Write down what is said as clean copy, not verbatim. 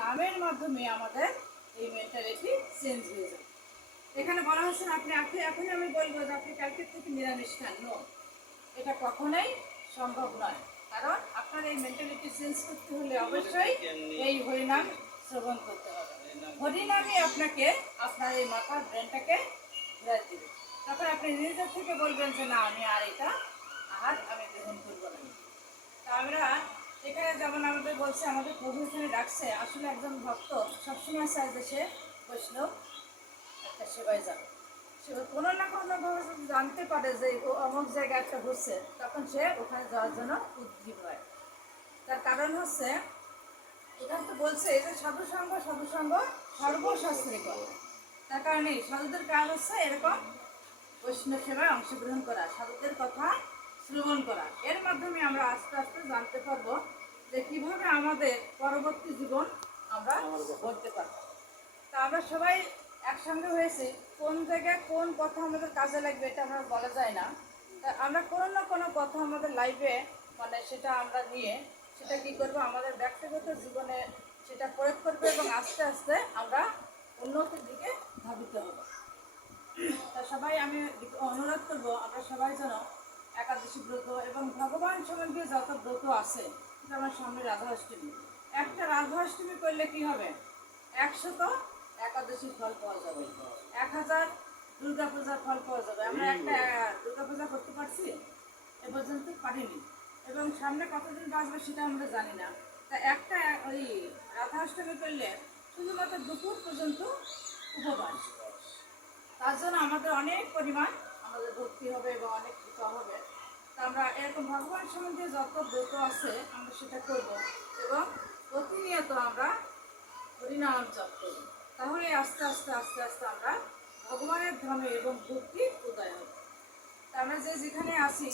নামের মাধ্যমে আমাদের এই মেন্টালিটি চেঞ্জ হয়ে যায়। এখানে বলা হচ্ছে আপনি এখনই আমি বলবো যে আপনি কালকে থেকে নিরামিষ খান, নো, এটা কখনোই সম্ভব নয়। কারণ আপনার এই মেন্টালিটি চেঞ্জ করতে হলে অবশ্যই এই হরিনাম শ্রবণ করতে হবে। হরিনামই আপনাকে আপনার এই মাথার ব্রেনটাকে ঘুরাই দেবে। তখন আপনি নিজের থেকে বলবেন যে না, আমি আর এটা আহার আমি গ্রহণ করবো না। তা আমরা এখানে যেমন আমাদের বলছে, আমাদের প্রভু এখানে ডাকছে, আসলে একজন ভক্ত সবসময় চায় যে সে বৈষ্ণব একটা সেবায় যাবে। সে কোনো না কোনোভাবে যদি জানতে পারে যে অমুক জায়গায় একটা হচ্ছে, তখন সে ওখানে যাওয়ার জন্য উদ্গ্রীব হয়। তার কারণ হচ্ছে এখানে তো বলছে যে সাধুসঙ্গ সর্বশাস্ত্রে করে। তার কারণে সাধুদের কাজ হচ্ছে এরকম বৈষ্ণব সেবায় অংশগ্রহণ করা, সাধুদের কথা শ্রবণ করা। এর মাধ্যমে আমরা আস্তে আস্তে জানতে পারবো যে কীভাবে আমাদের পরবর্তী জীবন আমরা গড়তে পারবো। তা আমরা সবাই একসঙ্গে হয়েছি, কোন জায়গায় কোন কথা আমাদের কাজে লাগবে এটা আমরা বলা যায় না। তা আমরা কোনো না কোনো কথা আমাদের লাইফে সেটা আমরা নিয়ে সেটা কী করবো, আমাদের ব্যক্তিগত জীবনে সেটা প্রয়োগ করবো এবং আস্তে আস্তে আমরা উন্নতির দিকে ধাবিত হব। তা সবাই আমি অনুরোধ করবো আমরা সবাই যেন একাদশী ব্রত এবং ভগবান সম্বন্ধে যত ব্রত আছে, যেমন সামনে রাধাষ্টমী, একটা রাধাষ্টমী করলে কি হবে, 100 একাদশীর ফল পাওয়া যাবে, 1000 দুর্গা পূজার ফল পাওয়া যাবে। আমরা একটা দুর্গা পূজা করতে পারছি এ পর্যন্ত পারিনি, এবং সামনে কতদিন বাঁচবে সেটা আমরা জানি না। তা একটা ওই রাধাষ্টমী করলে শুধুমাত্র দুপুর পর্যন্ত উপবাস, তার জন্য আমাদের অনেক পরিমাণ আমাদের ভক্তি হবে এবং অনেক কৃপা হবে। তা আমরা এরকম ভগবান সম্বন্ধে যত ব্রত আছে আমরা সেটা করব এবং প্রতিনিয়ত আমরা হরিনাম জপ করব। তাহলে আস্তে আস্তে আস্তে আস্তে আমরা ভগবানের ধামে এবং ভক্তি উদয় হবে। তা আমরা যেখানে আসি